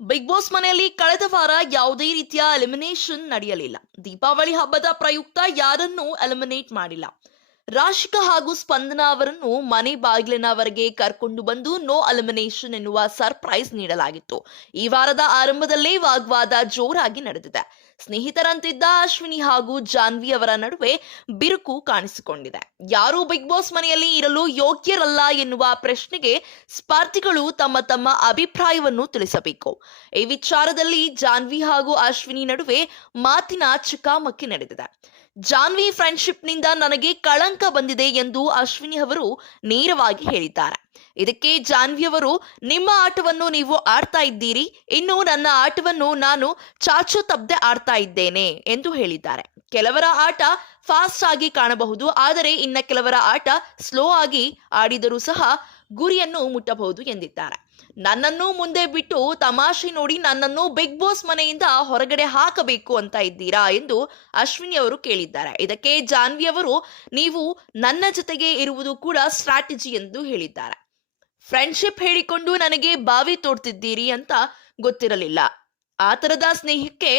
Big boss ಮನೆಯಲ್ಲಿ ಕಳೆದ ವಾರ ಯಾವುದೇ ರೀತಿಯ ಎಲಿಮಿನೇಷನ್ ನಡೆಯಲಿಲ್ಲ. ದೀಪಾವಳಿ ಹಬ್ಬದ ಪ್ರಯುಕ್ತ ಯಾರನ್ನೂ ಎಲಿಮಿನೇಟ್ ಮಾಡಿಲ್ಲ. ರಾಶಿಕಾ ಹಾಗೂ ಸ್ಪಂದನ ಅವರನ್ನು ಮನೆ ಬಾಗಿಲಿನವರೆಗೆ ಕರ್ಕೊಂಡು ಬಂದು ನೋ ಎಲಿಮಿನೇಷನ್ ಎನ್ನುವ ಸರ್ಪ್ರೈಸ್ ನೀಡಲಾಗಿತ್ತು. ಈ ವಾರದ ಆರಂಭದಲ್ಲೇ ವಾಗ್ವಾದ ಜೋರಾಗಿ ನಡೆದಿದೆ. ಸ್ನೇಹಿತರಂತಿದ್ದ ಅಶ್ವಿನಿ ಹಾಗೂ ಜಾನ್ವಿ ಅವರ ನಡುವೆ ಬಿರುಕು ಕಾಣಿಸಿಕೊಂಡಿದೆ. ಯಾರು ಬಿಗ್ ಬಾಸ್ ಮನೆಯಲ್ಲಿ ಇರಲು ಯೋಗ್ಯರಲ್ಲ ಎನ್ನುವ ಪ್ರಶ್ನೆಗೆ ಸ್ಪರ್ಧಿಗಳು ತಮ್ಮ ತಮ್ಮ ಅಭಿಪ್ರಾಯವನ್ನು ತಿಳಿಸಬೇಕು. ಈ ವಿಚಾರದಲ್ಲಿ ಜಾನ್ವಿ ಹಾಗೂ ಅಶ್ವಿನಿ ನಡುವೆ ಮಾತಿನ ಚಕಮಕಿ ನಡೆದಿದೆ. ಜಾನ್ವಿ ಫ್ರೆಂಡ್ಶಿಪ್ನಿಂದ ನನಗೆ ಕಳಂಕ ಬಂದಿದೆ ಎಂದು ಅಶ್ವಿನಿ ಅವರು ನೇರವಾಗಿ ಹೇಳಿದ್ದಾರೆ. ಇದಕ್ಕೆ ಜಾನ್ವಿ ಅವರು, ನಿಮ್ಮ ಆಟವನ್ನು ನೀವು ಆಡ್ತಾ ಇದ್ದೀರಿ, ಇನ್ನು ನನ್ನ ಆಟವನ್ನು ನಾನು ಚಾಚು ತಪ್ಪದೆ ಆಡ್ತಾ ಇದ್ದೇನೆ ಎಂದು ಹೇಳಿದ್ದಾರೆ. ಕೆಲವರ ಆಟ ಫಾಸ್ಟ್ ಆಗಿ ಕಾಣಬಹುದು, ಆದರೆ ಇನ್ನ ಕೆಲವರ ಆಟ ಸ್ಲೋ ಆಗಿ ಆಡಿದರೂ ಸಹ ಗುರಿಯನ್ನು ಮುಟ್ಟಬಹುದು ಎಂದಿದ್ದಾರೆ. ನನ್ನನ್ನು ಮುಂದೆ ಬಿಟ್ಟು ತಮಾಷೆ ನೋಡಿ ನನ್ನನ್ನು ಬಿಗ್ ಬಾಸ್ ಮನೆಯಿಂದ ಹೊರಗಡೆ ಹಾಕಬೇಕು ಅಂತ ಇದ್ದೀರಾ ಎಂದು ಅಶ್ವಿನಿ ಅವರು ಕೇಳಿದ್ದಾರೆ. ಇದಕ್ಕೆ ಜಾನ್ವಿ ಅವರು, ನೀವು ನನ್ನ ಜೊತೆಗೆ ಇರುವುದು ಕೂಡ ಸ್ಟ್ರಾಟಜಿ ಎಂದು ಹೇಳಿದ್ದಾರೆ. ಫ್ರೆಂಡ್ಶಿಪ್ ಹೇಳಿಕೊಂಡು ನನಗೆ ಬಾವಿ ತೋಡ್ತಿದ್ದೀರಿ ಅಂತ ಗೊತ್ತಿರಲಿಲ್ಲ. ಆ ತರದ ಸ್ನೇಹಕ್ಕೆ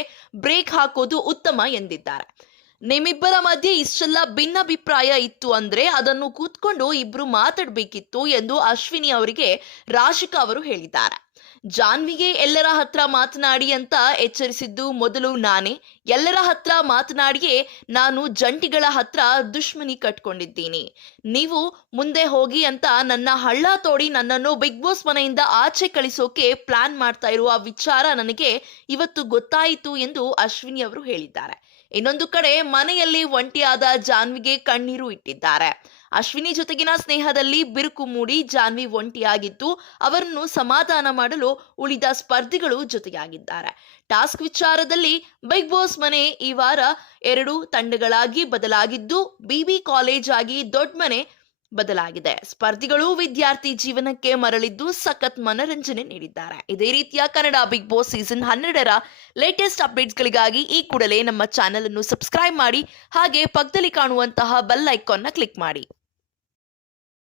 ಬ್ರೇಕ್ ಹಾಕೋದು ಉತ್ತಮ ಎಂದಿದ್ದಾರೆ. ನಿಮ್ಮಿಬ್ಬರ ಮಧ್ಯೆ ಇಷ್ಟೆಲ್ಲ ಭಿನ್ನಾಭಿಪ್ರಾಯ ಇತ್ತು ಅಂದ್ರೆ ಅದನ್ನು ಕೂತ್ಕೊಂಡು ಇಬ್ರು ಮಾತಾಡ್ಬೇಕಿತ್ತು ಎಂದು ಅಶ್ವಿನಿ ಅವರಿಗೆ ರಾಶಿಕಾ ಅವರು ಹೇಳಿದ್ದಾರೆ. ಜಾನ್ವಿಗೆ ಎಲ್ಲರ ಹತ್ರ ಮಾತನಾಡಿ ಅಂತ ಎಚ್ಚರಿಸಿದ್ದು ಮೊದಲು ನಾನೇ. ಎಲ್ಲರ ಹತ್ರ ಮಾತನಾಡಿಯೇ ನಾನು ಜಂಟಿಗಳ ಹತ್ರ ದುಶ್ಮನಿ ಕಟ್ಕೊಂಡಿದ್ದೀನಿ. ನೀವು ಮುಂದೆ ಹೋಗಿ ಅಂತ ನನ್ನ ಹಳ್ಳ ತೋಡಿ ನನ್ನನ್ನು ಬಿಗ್ ಬಾಸ್ ಮನೆಯಿಂದ ಆಚೆ ಕಳಿಸೋಕೆ ಪ್ಲಾನ್ ಮಾಡ್ತಾ ಇರುವ ವಿಚಾರ ನನಗೆ ಇವತ್ತು ಗೊತ್ತಾಯಿತು ಎಂದು ಅಶ್ವಿನಿ ಅವರು ಹೇಳಿದ್ದಾರೆ. ಇನ್ನೊಂದು ಕಡೆ ಮನೆಯಲ್ಲಿ ಒಂಟಿಯಾದ ಜಾನ್ವಿಗೆ ಕಣ್ಣೀರು ಇಟ್ಟಿದ್ದಾರೆ. ಅಶ್ವಿನಿ ಜೊತೆಗಿನ ಸ್ನೇಹದಲ್ಲಿ ಬಿರುಕು ಮೂಡಿ ಜಾನ್ವಿ ಒಂಟಿಯಾಗಿದ್ದು ಅವರನ್ನು ಸಮಾಧಾನ ಮಾಡಲು ಉಳಿದ ಸ್ಪರ್ಧಿಗಳು ಜೊತೆಯಾಗಿದ್ದಾರೆ. ಟಾಸ್ಕ್ ವಿಚಾರದಲ್ಲಿ ಬಿಗ್ ಬಾಸ್ ಮನೆ ಈ ವಾರ 2 ತಂಡಗಳಾಗಿ ಬದಲಾಗಿದ್ದು ಬಿಬಿ ಕಾಲೇಜ್ ಆಗಿ ದೊಡ್ಡ ಮನೆ ಬದಲಾಗಿದೆ. ಸ್ಪರ್ಧಿಗಳು ವಿದ್ಯಾರ್ಥಿ ಜೀವನಕ್ಕೆ ಮರಳಿದ್ದು ಸಖತ್ ಮನರಂಜನೆ ನೀಡಿದ್ದಾರೆ. ಇದೇ ರೀತಿಯ ಕನ್ನಡ ಬಿಗ್ ಬಾಸ್ ಸೀಸನ್ 12ರ ಲೇಟೆಸ್ಟ್ ಅಪ್ಡೇಟ್ಸ್ಗಳಿಗಾಗಿ ಈ ಕೂಡಲೇ ನಮ್ಮ ಚಾನೆಲ್ ಅನ್ನು ಸಬ್ಸ್ಕ್ರೈಬ್ ಮಾಡಿ, ಹಾಗೆ ಪಕ್ಕದಲ್ಲಿ ಕಾಣುವಂತಹ ಬೆಲ್ ಐಕಾನ್ನ ಕ್ಲಿಕ್ ಮಾಡಿ.